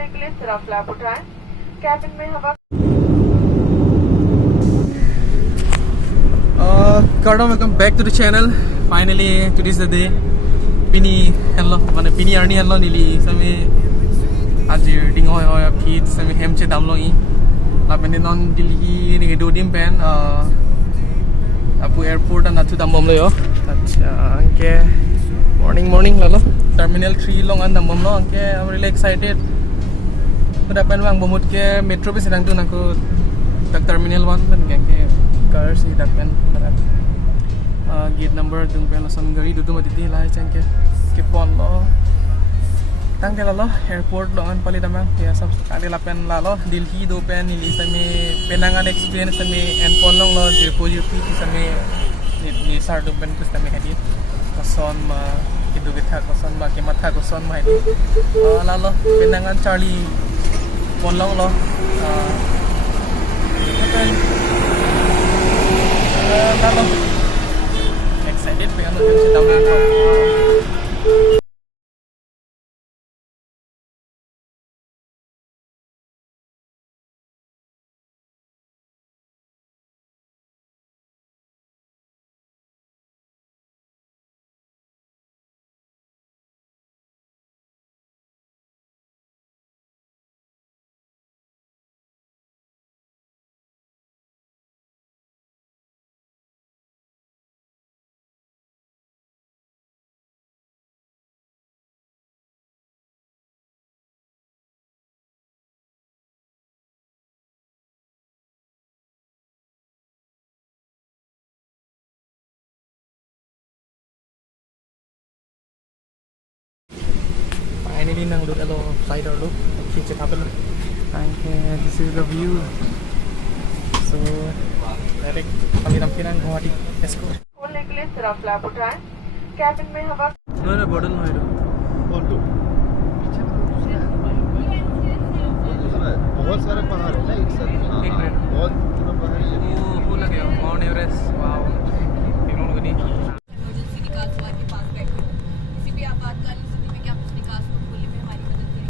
खोलने के लिए सिर्फ फ्लैप उठाएं। कैबिन में हवा welcome back to the channel. Finally, today is the day. Pini hello, mana pini arni hello nili. Sami aji ding hoy Chit sami hem che damlo I. La peni non Delhi ni do dim pen. Apu airport na tu dambom lo yo. Acha anke morning lalo. Terminal 3 long an dambom lo anke I'm really excited. Pada pen bang bomut ke metro pe sedang tu naku tak terminal 1 pen ke car si dak pen gate number dung pen lasan gari du ma diti lai chan ke pon lo tang ke lo airport lo an pali damang ya sab kali la pen la lo Delhi do pen ni same penangan experience same en pon long lo jirpo jirpi same ni sar du pen kus same hadi koson ma kidu ke tha koson ma ke matha koson ma hadi la lo penangan Charlie pon long lo Lalo excited pengen nonton si Damlan ko. Finally nang look alo side or look check it happen and this is the view so direct kami nampinan Guwahati let's go खोलने के लिए सिर्फ flap उठाएं। Cabin में हवा no bottle no ido बहुत सारे पहाड़ है ना एक साथ एक मिनट बहुत पूरा पहाड़ी है वो लगे माउंट एवरेस्ट वाओ देखो लोग नहीं इमरजेंसी निकास सेवा के पास बैठे किसी भी आपातकालीन स्थिति में क्या उस निकास को खोलने में हमारी मदद करें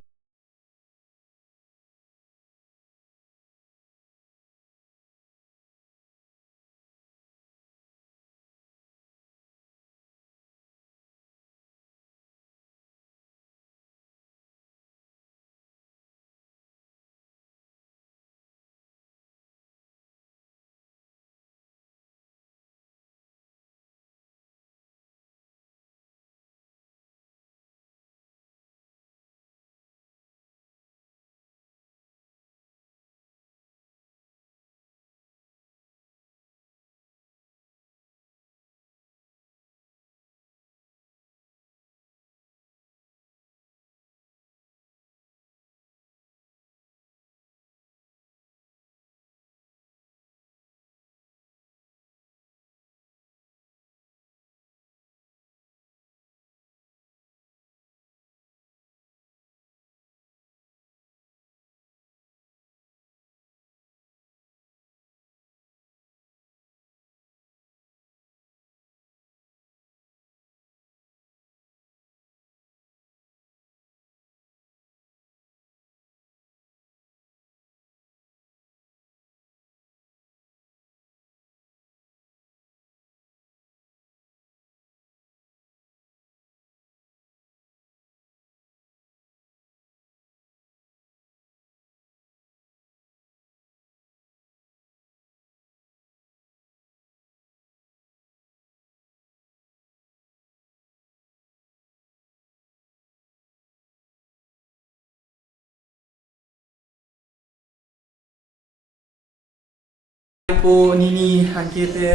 po nini angkite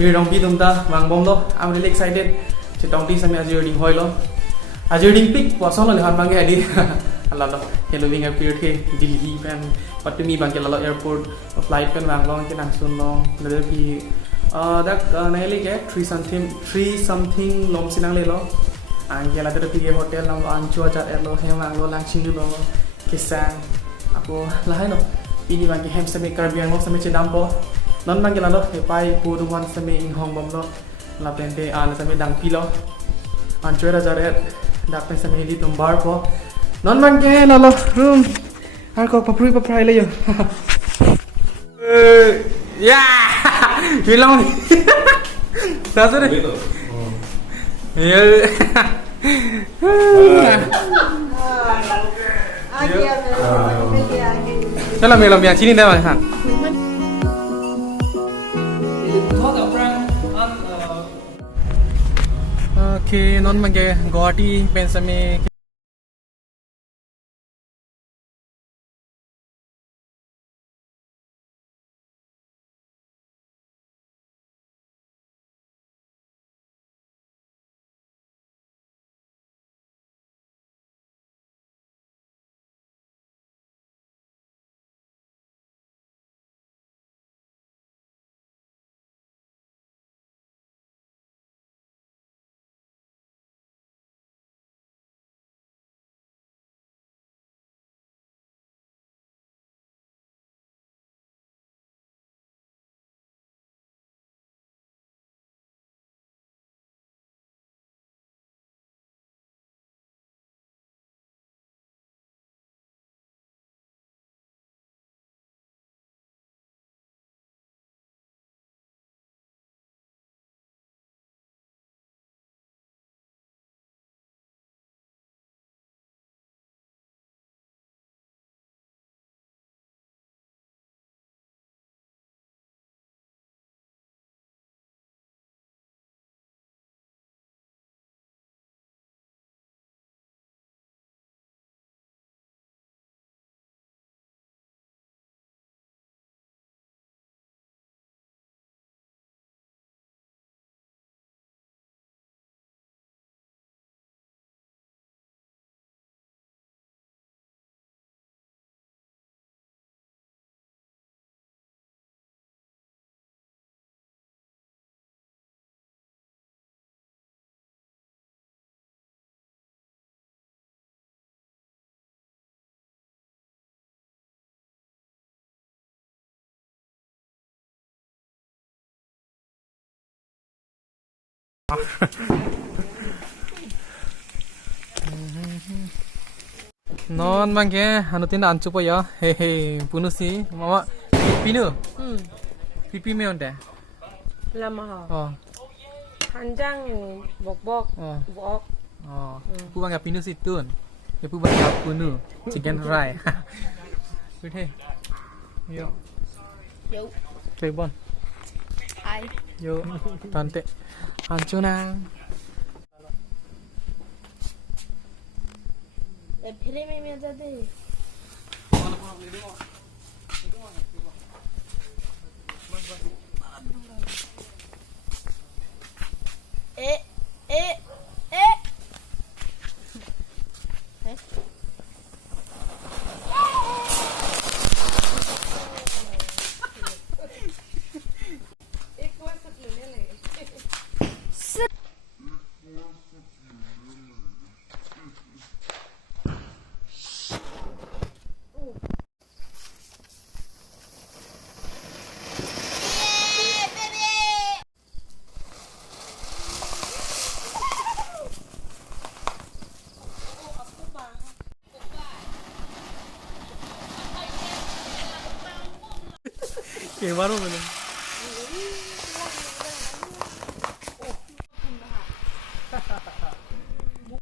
mirong bi dumta wangbom lo I'm really excited chitongti sami ajir ding hoy lo ajir ding pic poson lo lehan bange adi Allah lo hello wing appeared ke Delhi pen patumi bange lo airport flight pen wanglong ke nangsun lo lade bi dak naili ke 3 something lom sinang le lo angke la tere pi hotel lo anchu aja lo hem wanglo langsing lo kisang ako lahay lo ini bagi hem sami Karbi Anglong sami cedam po non bagi lalo pai pu duman sami ing hong bom lo la pente an sami dang pilo an chora jaret dak pen sami di tumbar po non manke lalo room aku paprui le yo ya bilang dasar ya चलो मेलो बिया चीनी दे वाले हाँ okay non मंगे Guwahati पेंसमे non manke anu tinda ancu po ya hehe punu si mama pinu pipi me onde lama ha oh 한장 먹먹 oh 먹 oh pu bangga pinu si tun ya pu bangga punu chicken fry pu the yo yo chơi bon ai yo tante ancu nang 에 피레미면 자데 에 Kayak baru bener.